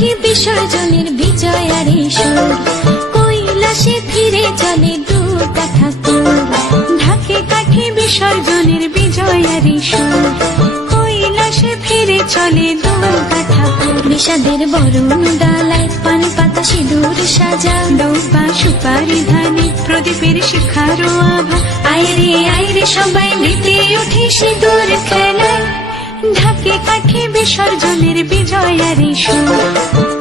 কাঠি বিসর্জনের বিজয়ারে সুর, কৈলাসে ফিরে চলে দুর্গা ঠাকুর। ঢাকে কাঠি বিসর্জনের বিজয়ারে সুর, কৈলাসে ফিরে চলে দুর্গা ঠাকুর। বিষাদের বরণ ডালায় পান পাতা সিঁদুর সাজা, দৌবা সুপারি ধানে প্রদীপের শিখারো আভা। আইরে সবাই মেতে উঠে সিঁদুর খেলায়, ঢাকে কাঠি বিসর্জনের বিজয়ারে সুর,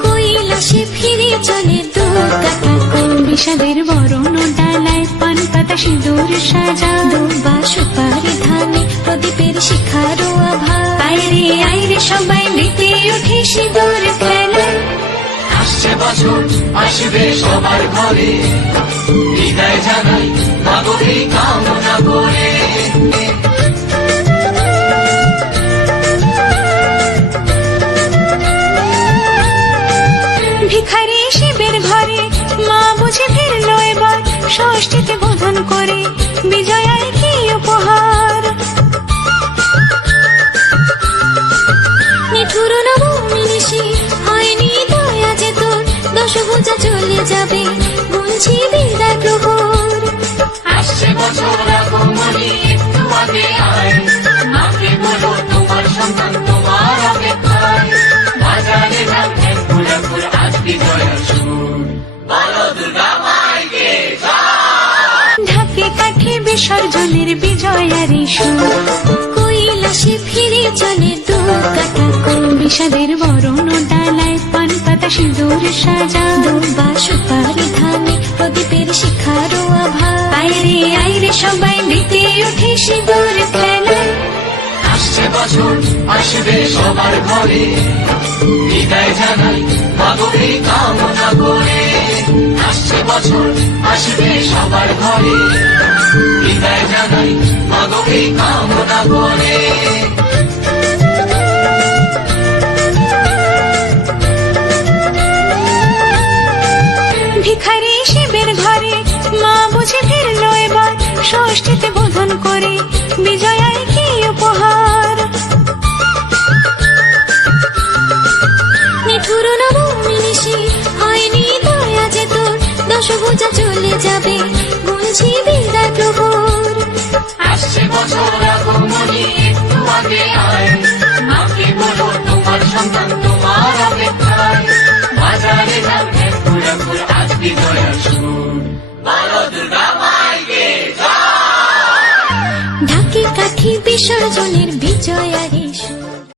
কৈলাসে ফিরে চলে দুর্গা ঠাকুর। বিষাদের বরণ ডালায় পান পাতা সিঁদুর সাজা, দৌবা সুপারি ধানে প্রদীপের শিখারো আভা। আইরে সবাই মেতে উঠে সিঁদুর খেলায়। আসছে বছর আসবে সবার ঘরে, বিদায় জানাই মাগো এই কামনা করে। ভিখারি শিবের ঘরে মা বুঝে ফিরল এবার, ষষ্ঠীতে বোধন করে বিজয়ায় কি উপহার। নিঠুর নবমী নিশি হয়নি দয়া যে তোর, দশভুজা চলে যাবে গুনছি বিদায় প্রহর। আসছে বছর আগমনী একটু আগে আয়, মাকে বলো তোমার সন্তান তোমার অপেক্ষায়। বাজারে ঢাক ফুল আজ বিজয়ার সুর, বলো দুর্গা মাইকে জয়। ঢাকে কাঠি বিসর্জনের বিজয়ারে সুর, কৈলাসে ফিরে চলে দুর্গা ঠাকুর। বিষাদের বরণ ডালায় পান পাতা সিঁদুর সাজা, দৌবা সুপারি ধানে প্রদীপের শিখারো আভা। আইরে সবাই মেতে উঠে সিঁদুর খেলায়। আসছে বছর আসবে সবার ঘরে, বিদায় জানাই মাগো এই কামনা করে। আসছে বছর আসবে সবার ঘরে, বিদায় জানাই মাগো এই কামনা করে। ভিখারি শিবের ঘরে মা বুঝে ফিরল এবার, ষষ্ঠীতে বোধন করে বিজয়ায় কি উপহার। নিঠুর নবমী নিশি হয়নি দয়া যে তোর, দশভুজা চলে যাবে গুনছি বিদায় প্রহর। আসছে বছর আগমনী একটু আগে আয়, মাকে বলো তোমার সন্তান তোমার অপেক্ষায়। বাজারে ঢাক ফুল আজ বিজয়ার সুর, বলো দুর্গা মাইকে জয়। ঢাকে কাঠি বিসর্জনের বিজয়ারে সুর।